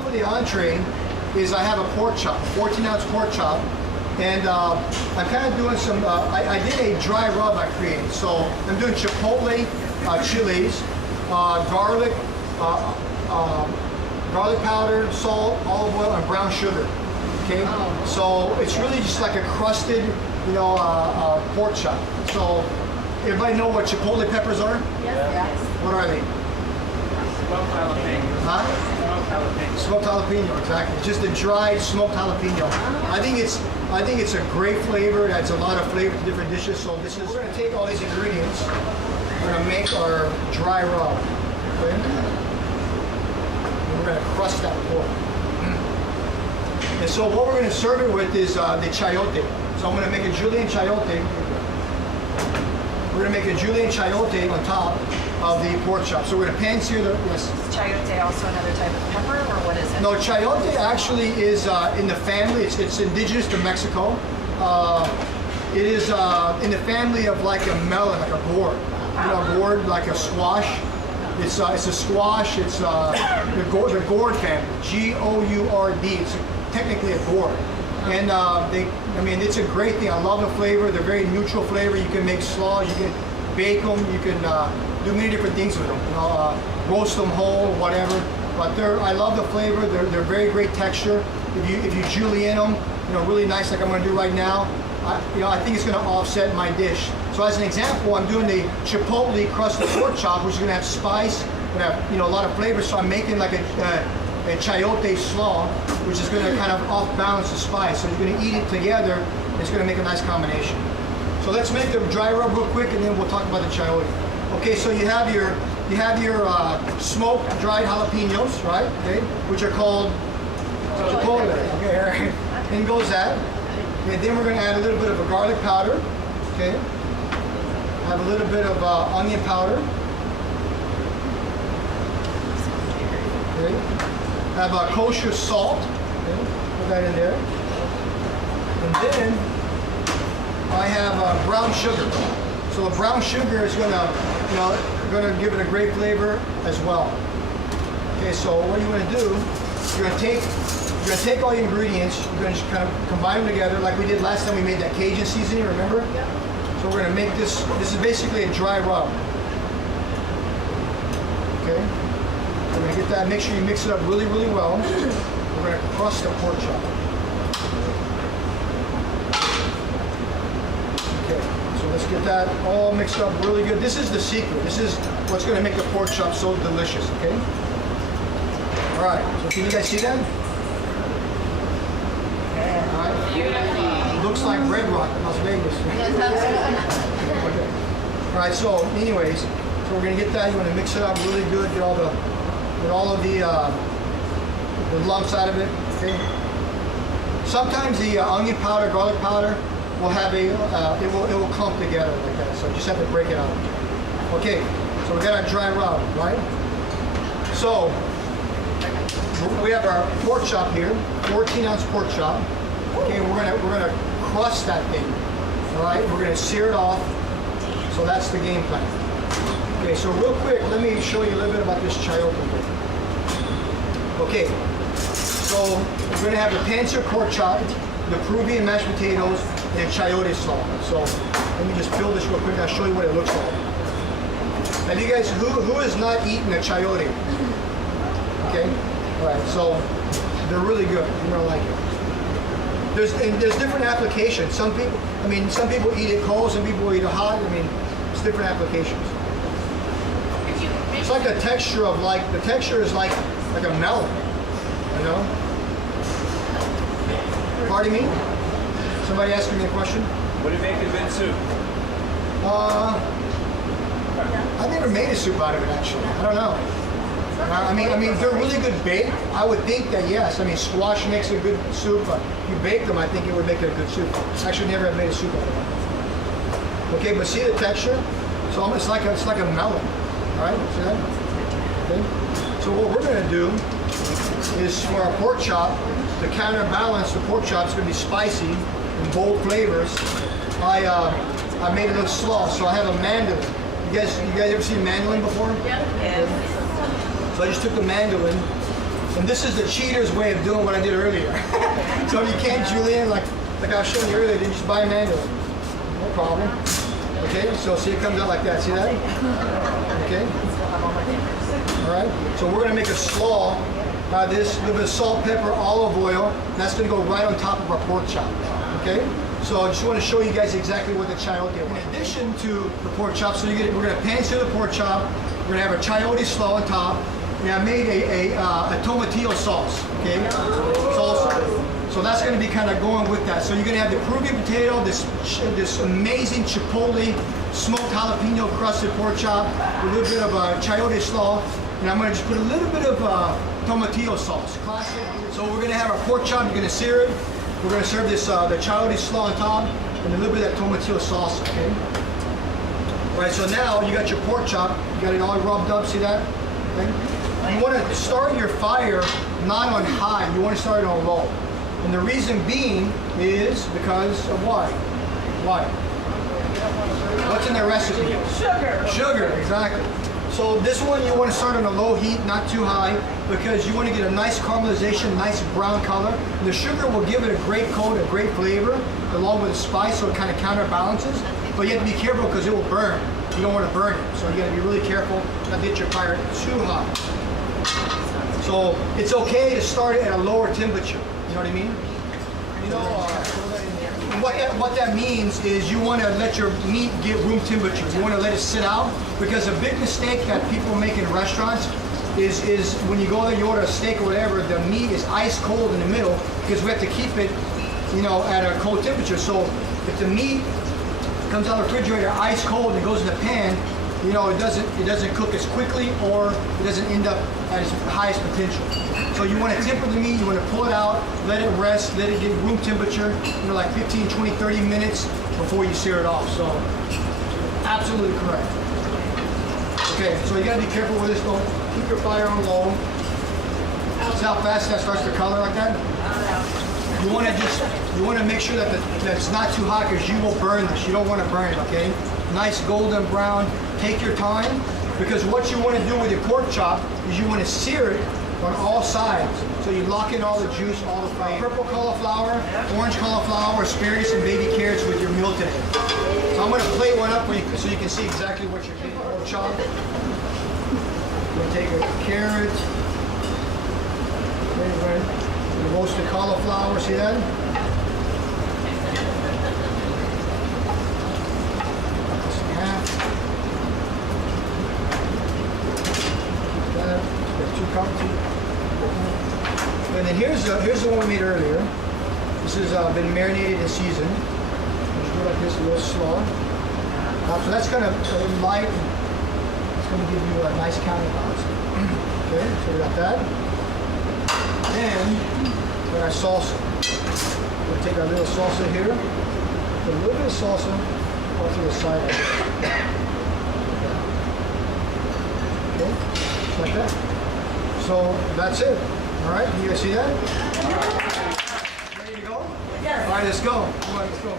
doing for the entree is I have a pork chop, 14-ounce pork chop, and I'm kind of doing some, I did a dry rub I created. So I'm doing chipotle, chilies, garlic, garlic powder, salt, olive oil, and brown sugar. Okay, so it's really just like a crusted, you know, pork chop. So everybody know what chipotle peppers are? Yes. What are they? Smoked jalapeno. Huh? Smoked jalapeno. Smoked jalapeno, exactly. It's just a dried smoked jalapeno. I think it's a great flavor. It adds a lot of flavor to different dishes. So we're gonna take all these ingredients. We're gonna make our dry rub. Okay? And we're gonna crust that pork. And so what we're gonna serve it with is the chayote. So I'm gonna make a julienne chayote. We're gonna make a julienne chayote on top of the pork chop. So we're gonna pan-sear the, yes? Is chayote also another type of pepper, or what is it? No, chayote actually is in the family, it's indigenous to Mexico. It is in the family of like a melon, like a gourd. You know, a gourd, like a squash. It's a squash, it's the gourd family, G-O-U-R-D. It's technically a gourd. And I mean, it's a great thing. I love the flavor. They're very neutral flavor. You can make slaw, you can bake them, you can do many different things with them. You know, roast them whole, whatever. But I love the flavor. They're very great texture. If you julienne them, you know, really nice, like I'm going to do right now. I think it's going to offset my dish. So as an example, I'm doing the chipotle crusted pork chop, which is going to have spice, going to have, you know, a lot of flavor. So I'm making like a chayote slaw, which is going to kind of off-balance the spice. So you're going to eat it together. It's going to make a nice combination. So let's make the dry rub real quick, and then we'll talk about the chayote. Okay, so you have your smoked dried jalapenos, right? Okay, which are called chipotle. Okay, in goes that. Okay, then we're going to add a little bit of a garlic powder. Okay, have a little bit of onion powder. Okay. Have a kosher salt. Okay, put that in there. And then I have brown sugar. So the brown sugar is gonna give it a great flavor as well. Okay, so what you're gonna do, you're gonna take all the ingredients, you're gonna just kind of combine them together like we did last time we made that Cajun seasoning, remember? Yeah. So we're gonna make this is basically a dry rub. Okay? We're gonna get that, make sure you mix it up really, really well. We're gonna crust the pork chop. Okay, so let's get that all mixed up really good. This is the secret. This is what's gonna make the pork chop so delicious, okay? All right, so can you guys see that? All right. Looks like Red Rock in Las Vegas. Okay. All right, so anyways, so we're gonna get that, you wanna mix it up really good, get all of the lumps out of it, okay? Sometimes the onion powder, garlic powder will have it will clump together like that, so you just have to break it out. Okay, so we got our dry rub, right? So, we have our pork chop here, 14-ounce pork chop. Okay, we're gonna crust that thing, all right? We're gonna sear it off, so that's the game plan. Okay, so real quick, let me show you a little bit about this chayote thing. Okay, so we're gonna have the pan-seared pork chop, the Peruvian mashed potatoes, and chayote slaw. So let me just fill this real quick. I'll show you what it looks like. Have you guys, who has not eaten a chayote? Okay, all right. So they're really good. You're gonna like it. There's different applications. Some people eat it cold. Some people eat it hot. I mean, it's different applications. It's like a texture of the texture is like a melon, you know? Pardon me? Somebody asking me a question? What do you make a good soup? I've never made a soup out of it actually. I don't know. I mean, they're really good baked. I would think that yes. I mean, squash makes a good soup. But if you bake them, I think it would make it a good soup. Actually, never have made a soup out of it. Okay, but see the texture? So it's like a melon. All right, see that? Okay. So what we're going to do is for our pork chop, to counterbalance the pork chop, it's going to be spicy and bold flavors. I made a little slaw, so I have a mandolin. You guys ever seen mandolin before? Yeah. So I just took the mandolin And this is the cheater's way of doing what I did earlier. So if you can't julienne, like I was showing you earlier, then you just buy manual. No problem. Okay, so see it comes out like that. See that? Okay. All right. So we're gonna make a slaw. This little bit of salt, pepper, olive oil. And that's gonna go right on top of our pork chop. Okay. So I just want to show you guys exactly what the chayote is. In addition to the pork chop, so we're gonna pan sear the pork chop. We're gonna have a chayote slaw on top. And I made a tomatillo sauce. Okay. Salsa. So that's going to be kind of going with that. So you're going to have the Peruvian potato, this amazing chipotle, smoked jalapeno crusted pork chop, a little bit of a chayote slaw, and I'm going to just put a little bit of tomatillo sauce. Classic. So we're going to have our pork chop. You're going to sear it. We're going to serve this the chayote slaw on top and a little bit of that tomatillo sauce. Okay. All right. So now you got your pork chop. You got it all rubbed up. See that? Okay. You want to start your fire not on high. You want to start it on low. And the reason being is because of why? Why? What's in the recipe? Sugar. Sugar, exactly. So this one you want to start on a low heat, not too high, because you want to get a nice caramelization, nice brown color. The sugar will give it a great coat, a great flavor, along with the spice, so it kind of counterbalances. But you have to be careful because it will burn. You don't want to burn it. So you got to be really careful not to get your fire too hot. So it's okay to start it at a lower temperature. You know what I mean? You know, what that means is you want to let your meat get room temperature. You want to let it sit out, because a big mistake that people make in restaurants is when you go there, you order a steak or whatever, the meat is ice cold in the middle, because we have to keep it, you know, at a cold temperature. So if the meat comes out of the refrigerator ice cold and goes in the pan, you know, it doesn't cook as quickly, or it doesn't end up at its highest potential. So you want to temper the meat, you want to pull it out, let it rest, let it get room temperature, you know, like 15, 20, 30 minutes before you sear it off. So absolutely correct. Okay, so you got to be careful with this though. Keep your fire on low. See how fast that starts to color like that? You want to make sure that it's not too hot, because you will burn this. You don't want to burn it, okay? Nice golden brown. Take your time, because what you want to do with your pork chop is you want to sear it on all sides. So you lock in all the juice, all the flavor. Purple cauliflower, orange cauliflower, asparagus, and baby carrots with your meal today. So I'm going to plate one up so you can see exactly what you're getting. Pork chop. You're going to take a carrot. The roasted cauliflower, see that? And then here's the one we made earlier. This has been marinated and seasoned. Just do like this, a little slaw. So that's kind of light. It's going to give you a nice counterbalance. Okay, so we got that. And we got our salsa. We'll take our little salsa here. Put a little bit of salsa off to the side. Okay, just like that. So that's it. All right, you guys see that? Ready to go? Yes. All right, let's go. Come on, let's go.